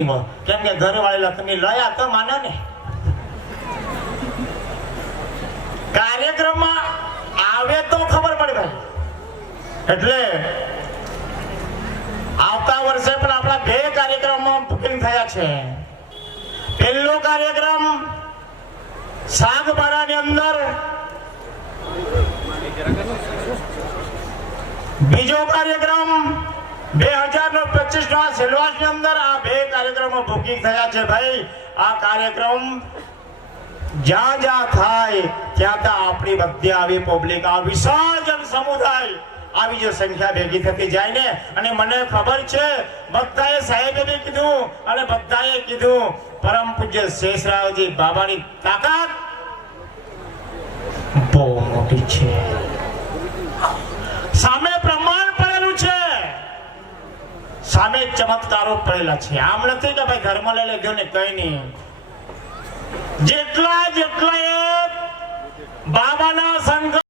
કેમ કે ઘર વાળેલા તમે લયા તો માનો ને. કાર્યક્રમમાં આવે તો ખબર પડે ભાઈ. એટલે આવતા વર્ષે પણ આપણા બે કાર્યક્રમમાં બુકિંગ થયા છે. પહેલો કાર્યક્રમ સાગબારાની અંદર. બીજો કાર્યક્રમ બે હજાર નો પચીસ ના સેલવાસની અંદર બુકિંગ થયા છે ભાઈ. આ કાર્યક્રમ જ્યાં જ્યાં થાય, ત્યાં ત્યાં આપણી મધ્ય આવી પબ્લિક આ વિશાળ જન સમુદાય આવી જો સંખ્યા ભેગી થતી જાય ને. અને મને ખબર છે, બધાએ સાહેબે બી કીધું અને બધાએ કીધું, પરમ પૂજ્ય શેષરાવજી બાબાની તાકાત બહુ મોટી છે. સામે ચમત્કારો પડેલા છે. આમ નથી કે ભાઈ ઘરમાં લઈ લેજો ને કઈ નહીં. જેટલા જેટલા બાબાના